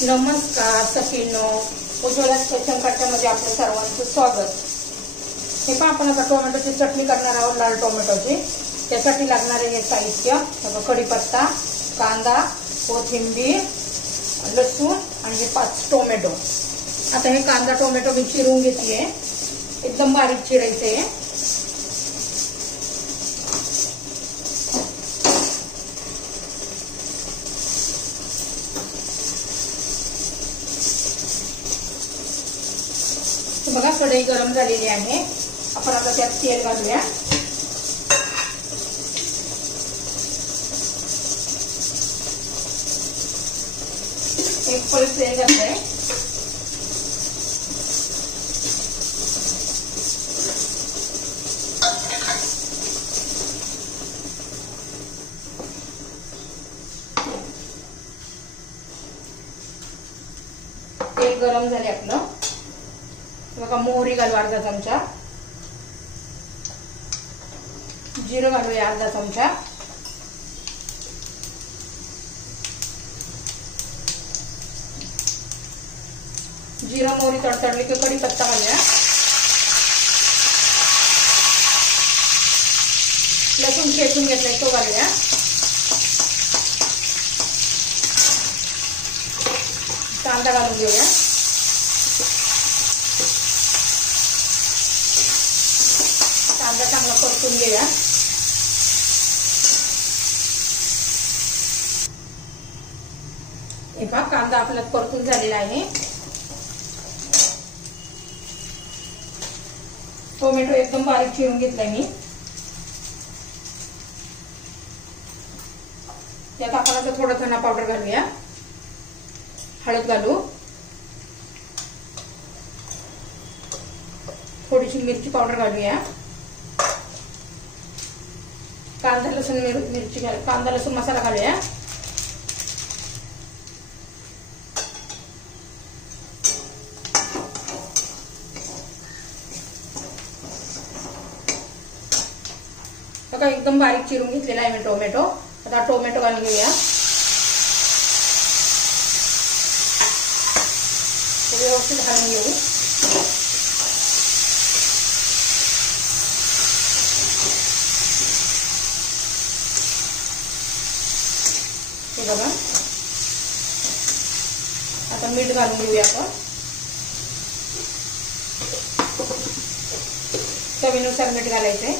नमस्कार सखींनो, उज्ज्वला किचन कट्ट्यामध्ये आपलं सर्वांचं स्वागत। हे पण आपण आता टोमॅटोची चटणी करणार आहोत, लाल टोमॅटोची। त्यासाठी लागणारे हे साहित्य कढीपत्ता, कांदा, कोथिंबीर, लसूण आणि हे 5 टोमॅटो। आता हे कांदा टोमॅटो मी चिरून घेतलीये, एकदम बारीक चिरायचे। बघा कढई गरम झालेली आहे, आपण आता त्यात तेल घालूया। एक पळी तेल घालते। तेल गरम झाले आपलं। बघा मोहरी घालू अर्धा चमचा, जिरं घालूया अर्धा चमचा, जिरं मोहरी तडतडली की कढीपत्ता घालूया, लसूण ठेचून घेतलाय तो घालूया, कांदा घालून घेऊया। कांदा चांगला परतून घेऊया। हे पहा कांदा आपला परतून झालेला आहे। टोमॅटो एकदम बारीक चिरून घेतलाय मी। त्यात आपण आता थोडं धना पावडर घालूया, हळद घालू, थोडीशी मिरची पावडर घालूया, कांदा लसूण मिरची घाल, कांदा लसूण मसाला घालूया, बघा एकदम बारीक चिरून घेतलेला आहे मी टोमॅटो। आता टोमॅटो घालून घेऊया, व्यवस्थित घालून घेऊ। हे बघा आता मीठ घालून घेऊया आपण, चवीनुसार मीठ घालायचंय।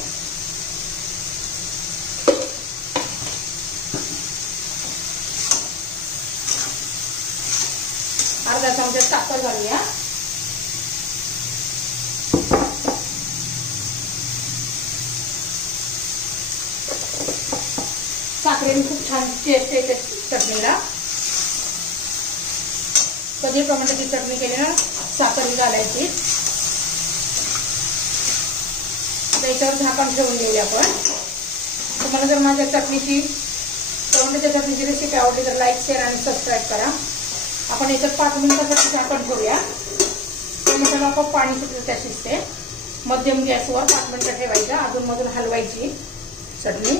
अर्धा चमचा साखर घालूया, साखरेने खूप छान टेस्ट येते चटणीला। कधी टोमॅटोची चटणी केली ना साखर घालायची। त्याच्यावर झाकण ठेवून घेऊया आपण। तुम्हाला जर माझ्या चटणीची टोमॅटोच्या चटणीची रेसिपी आवडली तर लाईक, शेअर आणि सबस्क्राईब करा। आपण याच्यात 5 मिनिटासाठी झाकण ठेवूया, टोमॅटोला आपोआप पाणी सुटलं त्या शिजते। मध्यम गॅसवर 5 मिनिटं ठेवायचं, अजून मधून हलवायची चटणी।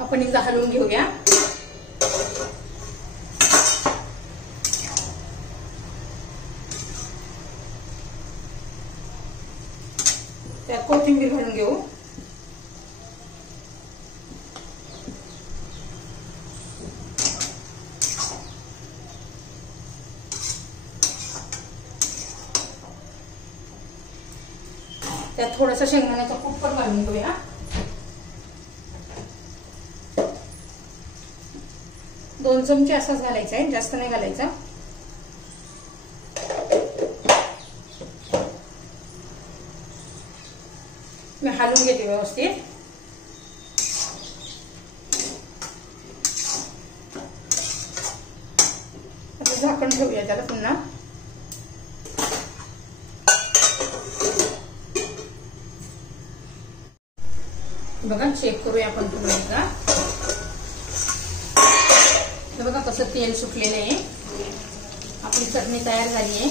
आपण एकदा हलवून घेऊया। त्यात कोथिंबीर घालून घेऊ, त्यात थोडंसं शेंगदाण्याचं कूट पण घालून घेऊया। दोन चमचे असाच घालायचा आहे, जास्त नाही घालायचा। मी हलवून घेते व्यवस्थित। आता झाकण ठेवूया त्याला पुन्हा। बघा चेक करूया आपण पुन्हा एकदा। बघा कसं तेल सुटलेलं आहे, आपली चटणी तयार झाली आहे।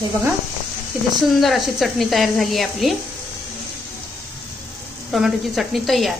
हे बघा किती सुंदर अशी चटणी तयार झाली आहे आपली. टोमॅटोची चटणी तयार.